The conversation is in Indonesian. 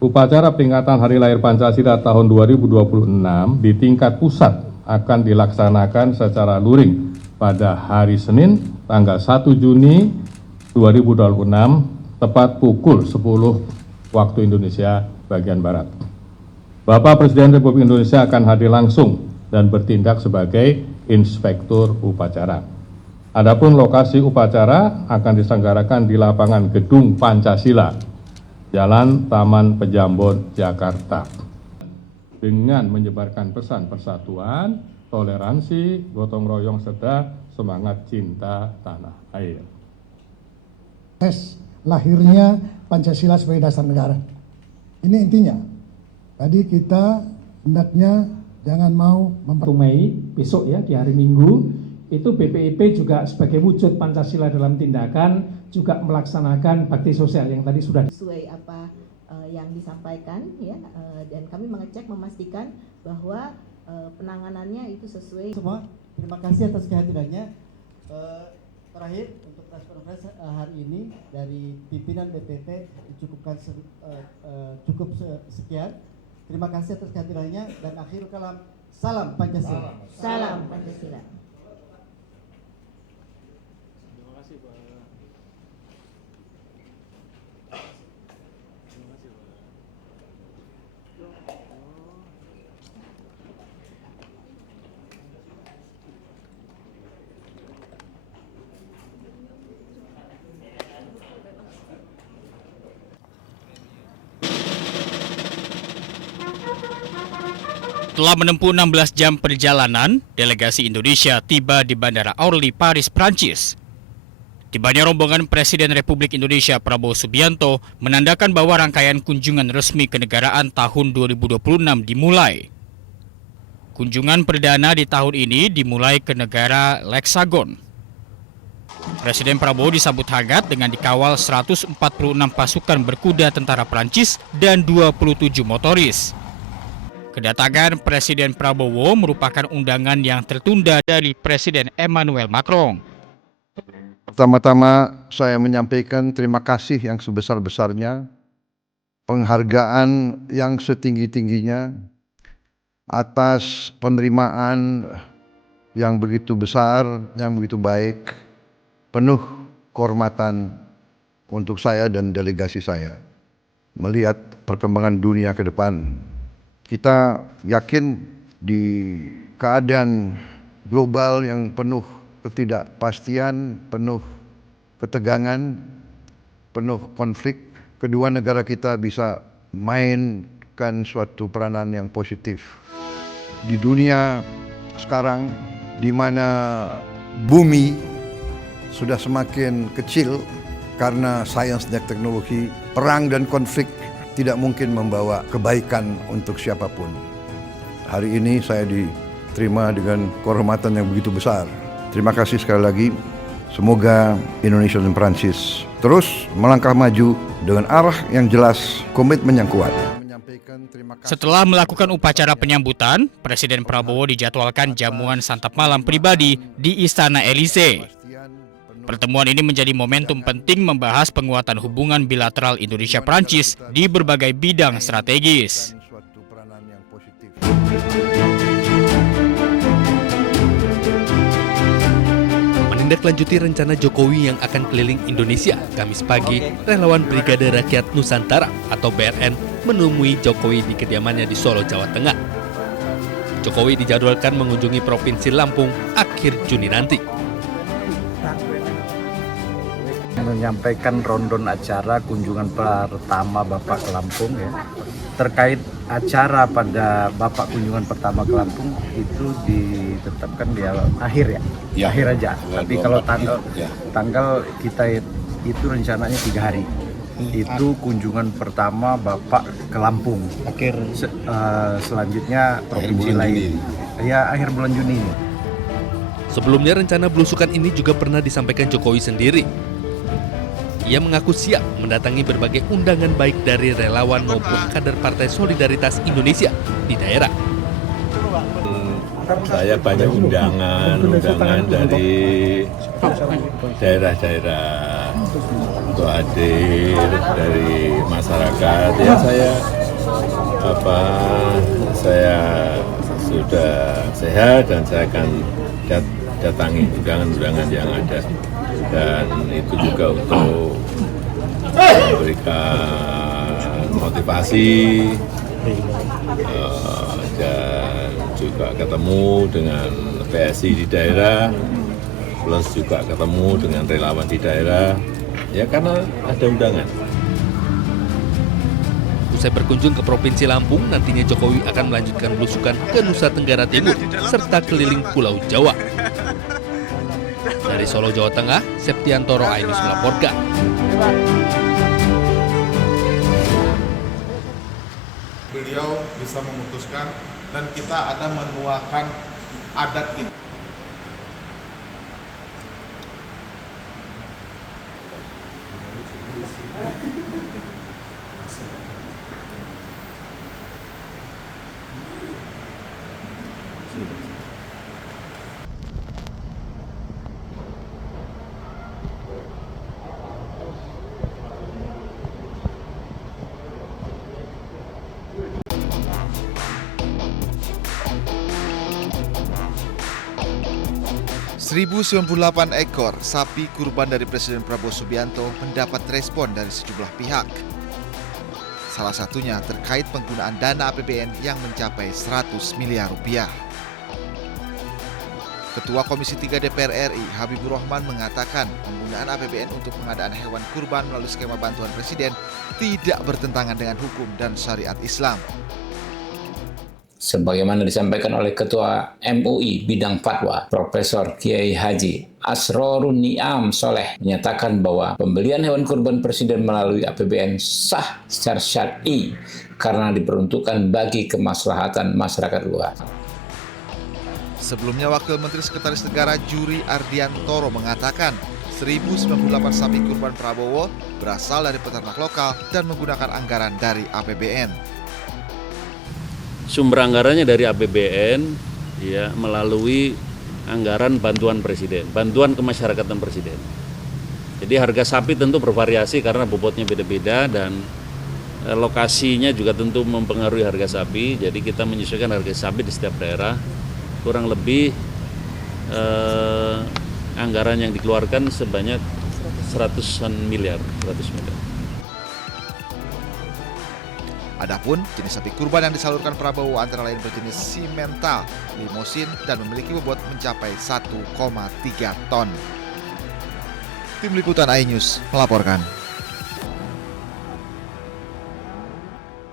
Upacara peringatan Hari Lahir Pancasila tahun 2026 di tingkat pusat akan dilaksanakan secara luring pada hari Senin tanggal 1 Juni 2026 tepat pukul 10 waktu Indonesia bagian Barat. Bapak Presiden Republik Indonesia akan hadir langsung dan bertindak sebagai inspektur upacara. Adapun lokasi upacara akan diselenggarakan di lapangan Gedung Pancasila, Jalan Taman Pejambon, Jakarta, dengan menyebarkan pesan persatuan, toleransi, gotong royong, serta semangat cinta tanah air. Lahirnya Pancasila sebagai dasar negara. Ini intinya. Tadi kita hendaknya jangan mau Mei besok ya, di hari Minggu itu BPIP juga sebagai wujud Pancasila dalam tindakan juga melaksanakan bakti sosial yang tadi sudah sesuai apa yang disampaikan ya, dan kami memastikan bahwa penanganannya itu sesuai. Semua terima kasih atas kehadirannya. Terakhir untuk press conference hari ini dari pimpinan BPP dicukupkan cukup sekian. Terima kasih atas kehadirannya dan akhir kalam, salam Pancasila. Salam Pancasila. Terima kasih Pak. Setelah menempuh 16 jam perjalanan, delegasi Indonesia tiba di Bandara Orly, Paris, Prancis. Tibanya rombongan Presiden Republik Indonesia Prabowo Subianto menandakan bahwa rangkaian kunjungan resmi kenegaraan tahun 2026 dimulai. Kunjungan perdana di tahun ini dimulai ke negara Leksagon. Presiden Prabowo disambut hangat dengan dikawal 146 pasukan berkuda tentara Prancis dan 27 motoris. Kedatangan Presiden Prabowo merupakan undangan yang tertunda dari Presiden Emmanuel Macron. Pertama-tama saya menyampaikan terima kasih yang sebesar-besarnya, penghargaan yang setinggi-tingginya atas penerimaan yang begitu besar, yang begitu baik, penuh kehormatan untuk saya dan delegasi saya melihat perkembangan dunia ke depan. Kita yakin di keadaan global yang penuh ketidakpastian, penuh ketegangan, penuh konflik, kedua negara kita bisa mainkan suatu peranan yang positif. Di dunia sekarang, di mana bumi sudah semakin kecil karena sains dan teknologi, perang dan konflik tidak mungkin membawa kebaikan untuk siapapun. Hari ini saya diterima dengan kehormatan yang begitu besar. Terima kasih sekali lagi. Semoga Indonesia dan Prancis terus melangkah maju dengan arah yang jelas, komitmen yang kuat. Setelah melakukan upacara penyambutan, Presiden Prabowo dijadwalkan jamuan santap malam pribadi di Istana Elysee. Pertemuan ini menjadi momentum penting membahas penguatan hubungan bilateral Indonesia-Prancis di berbagai bidang strategis. Menindaklanjuti rencana Jokowi yang akan keliling Indonesia, Kamis pagi, relawan Brigade Rakyat Nusantara atau BRN menemui Jokowi di kediamannya di Solo, Jawa Tengah. Jokowi dijadwalkan mengunjungi Provinsi Lampung akhir Juni nanti. Menyampaikan rondon acara kunjungan pertama Bapak ke Lampung ya. Terkait acara pada Bapak kunjungan pertama ke Lampung itu ditetapkan di akhir ya, akhir aja. Tapi kalau tanggal kita itu rencananya 3 hari. Itu kunjungan pertama Bapak ke Lampung. Selanjutnya provinsi lain. Ya akhir bulan Juni. Sebelumnya rencana belusukan ini juga pernah disampaikan Jokowi sendiri. Ia mengaku siap mendatangi berbagai undangan baik dari relawan maupun kader Partai Solidaritas Indonesia di daerah. Saya banyak undangan dari daerah-daerah untuk hadir dari masyarakat. Ya saya sudah sehat dan saya akan datangi undangan-undangan yang ada, dan itu juga untuk memberikan motivasi dan juga ketemu dengan PSI di daerah, plus juga ketemu dengan relawan di daerah, ya karena ada undangan. Usai berkunjung ke Provinsi Lampung, nantinya Jokowi akan melanjutkan belusukan ke Nusa Tenggara Timur serta keliling Pulau Jawa. Dari Solo, Jawa Tengah, Septiantoro Ainus melaporkan. Beliau bisa memutuskan dan kita ada menuakan adat kita. ...1.098 ekor sapi kurban dari Presiden Prabowo Subianto mendapat respon dari sejumlah pihak. Salah satunya terkait penggunaan dana APBN yang mencapai 100 miliar rupiah. Ketua Komisi 3 DPR RI Habibur Rahman mengatakan penggunaan APBN untuk pengadaan hewan kurban melalui skema bantuan Presiden tidak bertentangan dengan hukum dan syariat Islam. Sebagaimana disampaikan oleh Ketua MUI Bidang Fatwa, Profesor Kiai Haji Asrorun Niam Soleh menyatakan bahwa pembelian hewan kurban Presiden melalui APBN sah secara syar'i karena diperuntukkan bagi kemaslahatan masyarakat luas. Sebelumnya Wakil Menteri Sekretaris Negara Juri Ardiantoro mengatakan 1.098 sapi kurban Prabowo berasal dari peternak lokal dan menggunakan anggaran dari APBN. Sumber anggarannya dari APBN ya, melalui anggaran bantuan Presiden, bantuan kemasyarakatan Presiden. Jadi harga sapi tentu bervariasi karena bobotnya beda-beda dan lokasinya juga tentu mempengaruhi harga sapi. Jadi kita menyesuaikan harga sapi di setiap daerah. Kurang lebih anggaran yang dikeluarkan sebanyak 100 miliar. Adapun jenis sapi kurban yang disalurkan Prabowo antara lain berjenis simental, limosin, dan memiliki bobot mencapai 1,3 ton. Tim Liputan iNews melaporkan.